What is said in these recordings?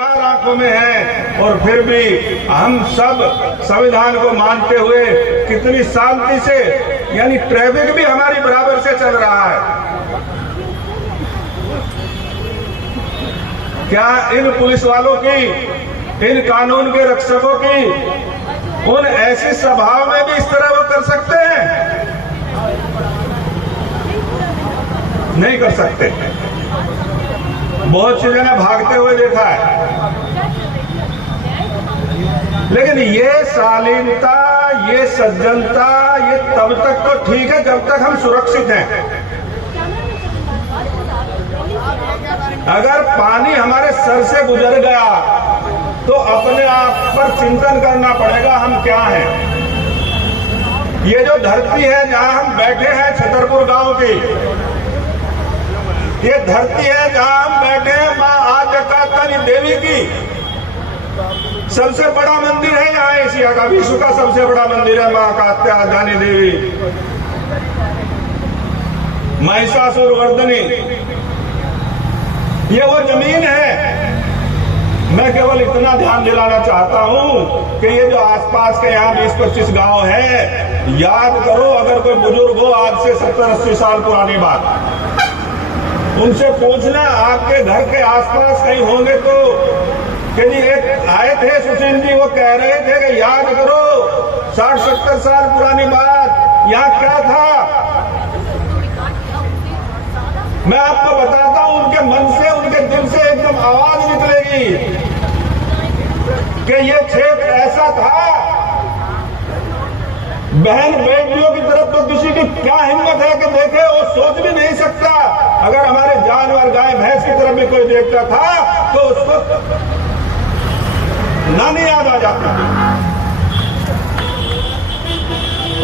चार आंखों में है और फिर भी हम सब संविधान को मानते हुए कितनी शांति से, यानी ट्रैफिक भी हमारी बराबर से चल रहा है। क्या इन पुलिस वालों की, इन कानून के रक्षकों की, उन ऐसी सभाओं में भी इस तरह वो कर सकते हैं? नहीं कर सकते। बहुत सी जगह भागते हुए देखा है। लेकिन ये शालीनता, ये सज्जनता, ये तब तक तो ठीक है जब तक हम सुरक्षित हैं। अगर पानी हमारे सर से गुजर गया तो अपने आप पर चिंतन करना पड़ेगा हम क्या हैं। ये जो धरती है जहां हम बैठे हैं, छतरपुर गांव की, ये धरती है जहां हम बैठे हैं मां आद्यकात्यायनी देवी की। सबसे बड़ा मंदिर है यहाँ एशिया का, विश्व का सबसे बड़ा मंदिर है मां कात्यायनी देवी, महिषासुरवर्धनी। ये वो जमीन है। मैं केवल इतना ध्यान दिलाना चाहता हूं कि ये जो आसपास के यहाँ 20-25 गांव है, याद करो अगर कोई बुजुर्ग हो आज से 70-80 साल पुरानी बात, उनसे पूछना आपके घर के आसपास कहीं होंगे तो कि जी एक आए थे सुशील जी, वो कह रहे थे कि याद करो 60-70 साल पुरानी बात, यहाँ क्या था। मैं आपको बताता हूं उनके मन से, उनके दिल से एकदम आवाज निकलेगी कि ये क्षेत्र ऐसा था। बहन बेटियों की तरफ तो किसी की क्या हिम्मत है कि देखे, वो सोच भी नहीं सकता। अगर हमारे जानवर गाय भैंस की तरफ भी कोई देखता था तो उसको नानी याद आ जाती थी।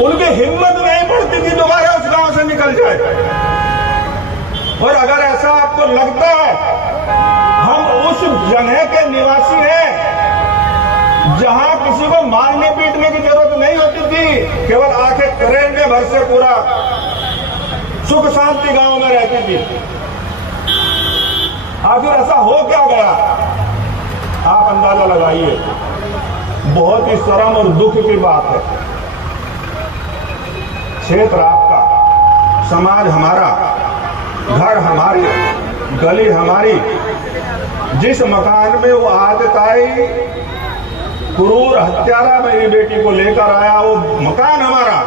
उनकी हिम्मत नहीं पड़ती थी दोबारा उस गांव से निकल जाए। और अगर ऐसा आपको लगता है, हम उस जगह के निवासी हैं जहां किसी को मारने पीटने की जरूरत नहीं होती थी, केवल आंखें करेंगे भर से पूरा सुख शांति गांव में रहती थी। आखिर ऐसा हो क्या गया, आप अंदाजा लगाइए। बहुत ही शर्म और दुख की बात है। क्षेत्र आपका, समाज हमारा, घर हमारी, गली हमारी, जिस मकान में वो आदताई क्रूर हत्यारा मेरी बेटी को लेकर आया, वो मकान हमारा।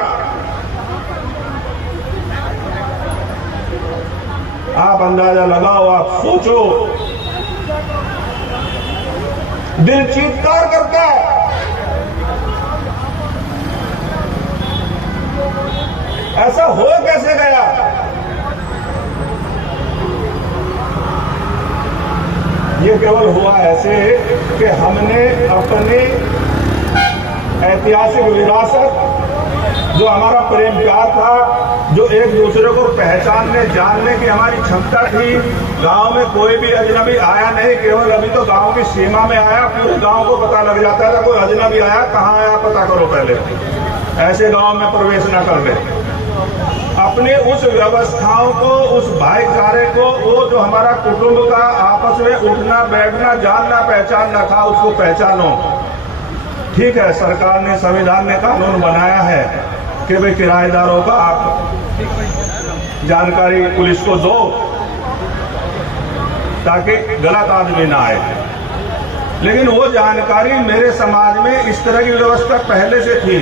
आप अंदाजा लगाओ, आप सोचो, दिल चीत्कार करता है। ऐसा हो कैसे गया? ये केवल हुआ ऐसे कि हमने अपने ऐतिहासिक विरासत, जो हमारा प्रेम प्यार था, जो एक दूसरे को पहचानने जानने की हमारी क्षमता थी, गांव में कोई भी अजनबी आया नहीं। केवल अभी तो गांव की सीमा में आया, पूरे गांव को पता लग जाता था कोई अजनबी आया, कहाँ आया पता करो पहले, ऐसे गांव में प्रवेश न कर ले। अपने उस व्यवस्थाओं को, उस भाईचारे को, वो जो हमारा कुटुंब का आपस में उठना बैठना जानना पहचानना था, उसको पहचानो। ठीक है, सरकार ने, संविधान ने कानून बनाया है कि भाई किराएदारों का आप जानकारी पुलिस को दो ताकि गलत आदमी ना आए। लेकिन वो जानकारी मेरे समाज में इस तरह की व्यवस्था पहले से थी।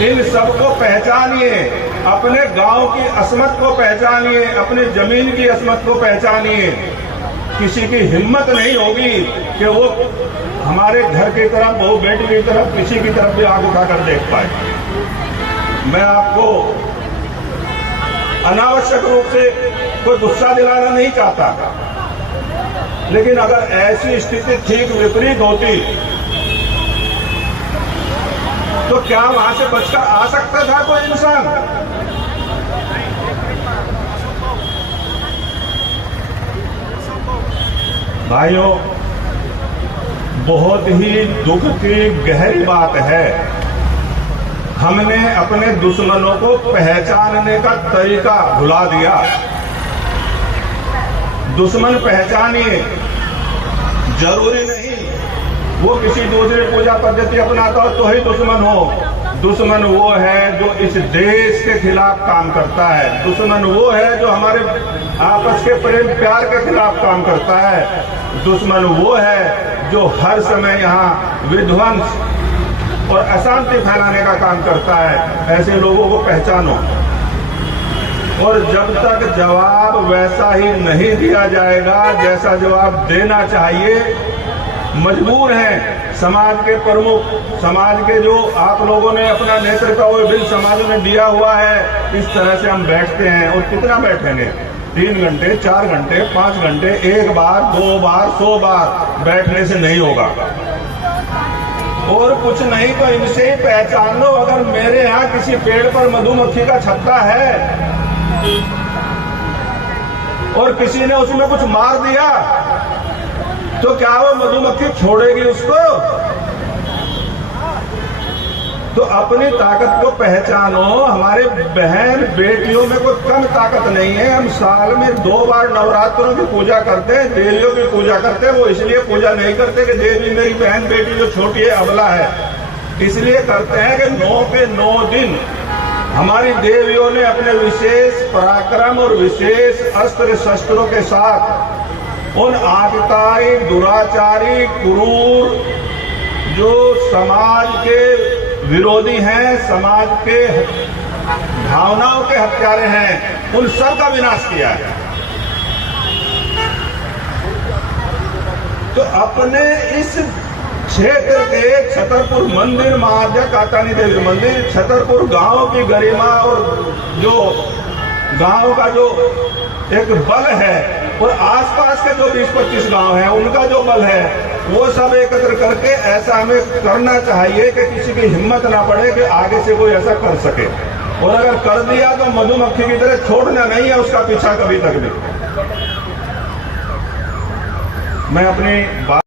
इन सबको पहचानिए, अपने गांव की असमत को पहचानिए, अपनी जमीन की असमत को पहचानिए। किसी की हिम्मत नहीं होगी कि वो हमारे घर की तरफ, बहू बेटी की तरफ, किसी की तरफ भी आंख उठाकर देख पाए। मैं आपको अनावश्यक रूप से कोई गुस्सा दिलाना नहीं चाहता, लेकिन अगर ऐसी स्थिति ठीक विपरीत होती तो क्या वहां से बचकर आ सकता था कोई इंसान? भाइयों, बहुत ही दुख की गहरी बात है, हमने अपने दुश्मनों को पहचानने का तरीका भुला दिया। दुश्मन पहचानिए, जरूरी नहीं वो किसी दूसरी पूजा पद्धति अपनाता हो तो ही दुश्मन हो। दुश्मन वो है जो इस देश के खिलाफ काम करता है। दुश्मन वो है जो हमारे आपस के प्रेम प्यार के खिलाफ काम करता है। दुश्मन वो है जो हर समय यहाँ विध्वंस और अशांति फैलाने का काम करता है। ऐसे लोगों को पहचानो और जब तक जवाब वैसा ही नहीं दिया जाएगा जैसा जवाब देना चाहिए, मजबूर हैं समाज के प्रमुख, समाज के जो आप लोगों ने अपना नेतृत्व वो बिल समाज में दिया हुआ है। इस तरह से हम बैठते हैं और कितना बैठेंगे? 3 घंटे, 4 घंटे, 5 घंटे, 1 बार, 2 बार, 100 बार बैठने से नहीं होगा। और कुछ नहीं तो इनसे ही पहचान लो। अगर मेरे यहाँ किसी पेड़ पर मधुमक्खी का छत्ता है और किसी ने उसमें कुछ मार दिया तो क्या वो मधुमक्खी छोड़ेगी उसको? तो अपनी ताकत को पहचानो। हमारे बहन बेटियों में कोई कम ताकत नहीं है। हम साल में 2 बार नवरात्रों की पूजा करते हैं, देवियों की पूजा करते हैं। वो इसलिए पूजा नहीं करते कि देवी मेरी बहन बेटी जो छोटी है अबला है, इसलिए करते हैं कि 9 के 9 दिन हमारी देवियों ने अपने विशेष पराक्रम और विशेष अस्त्र शस्त्रों के साथ उन आतताई, दुराचारी, क्रूर जो समाज के विरोधी हैं, समाज के भावनाओं के हत्यारे हैं, उन सब का विनाश किया है। तो अपने इस क्षेत्र के छतरपुर मंदिर, महाराजा कात्यायनी देवी मंदिर, छतरपुर गांव की गरिमा और जो गांव का जो एक बल है और आसपास के जो 20-25 गांव हैं उनका जो बल है वो सब एकत्र करके ऐसा हमें करना चाहिए कि किसी की हिम्मत ना पड़े कि आगे से कोई ऐसा कर सके। और अगर कर दिया तो मधुमक्खी की तरह छोड़ना नहीं है उसका पीछा कभी तक भी। मैं अपनी बात